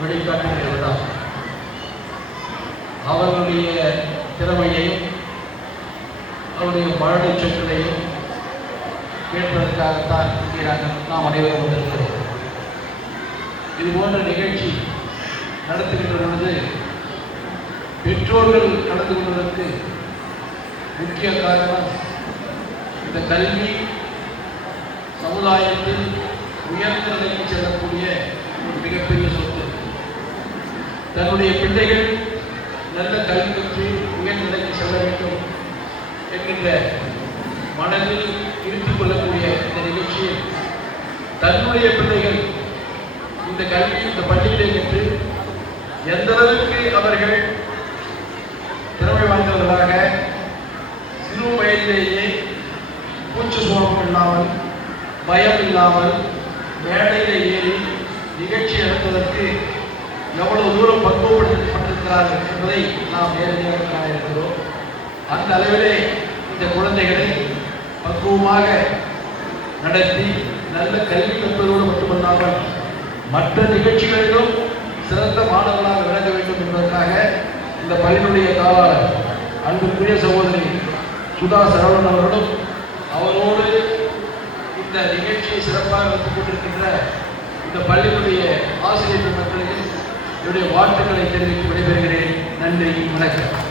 வெளிக்காட்டுகிற விழா. அவர்களுடைய திறமையையும் அவருடைய மழலை சொற்களையும் கேட்பதற்காகத்தான் இங்கே நாம் அனைவரும் வந்திருக்கிறோம். இது போன்ற நிகழ்ச்சி நடத்துகின்ற பொழுது பெற்றோர்கள் கலந்து கொள்வதற்கு முக்கிய காரணம் இந்த கல்வி சமுதாயத்தில் உயர்ந்த நிலைக்கு செல்லக்கூடிய ஒரு மிகப்பெரிய சொத்து. தன்னுடைய பிள்ளைகள் நல்ல கல்வி பெற்று உயர்நிலைக்கு செல்ல வேண்டும் என்கின்ற மனதில் இருத்திக் கொள்ளக்கூடிய இந்த நிகழ்ச்சியில் தன்னுடைய பிள்ளைகள் இந்த கல்வி இந்த பள்ளியிலே பெற்று எந்த அளவுக்கு அவர்கள் திறமை வாய்ந்தவர்களாக சிறு வயதிலேயே பூச்சு சோகம் இல்லாமல் பயம் இல்லாமல் மேடையில் ஏறி நிகழ்ச்சி நடத்துவதற்கு எவ்வளவு தூரம் பக்குவப்படுத்தப்பட்டிருக்கிறார்கள் என்பதை நாம் நேரடியாக இருக்கிறோம். அந்த அளவிலே இந்த குழந்தைகளை பக்குவமாக நடத்தி நல்ல கல்வி கற்பதோடு மட்டுமல்லாமல் மற்ற நிகழ்ச்சிகளிலும் சிறந்த மாணவர்களாக விளங்க வேண்டும் என்பதற்காக இந்த பள்ளியினுடைய காலாளர் அன்புக்குரிய சகோதரி சுதா சரவணன் அவர்களும் அவரோடு இந்த நிகழ்ச்சியை சிறப்பாக நடத்திக் கொண்டிருக்கின்ற இந்த பள்ளியினுடைய ஆசிரியர் மக்களுக்கு என்னுடைய வாழ்த்துக்களை தெரிவித்து விடைபெறுகிறேன். நன்றி, வணக்கம்.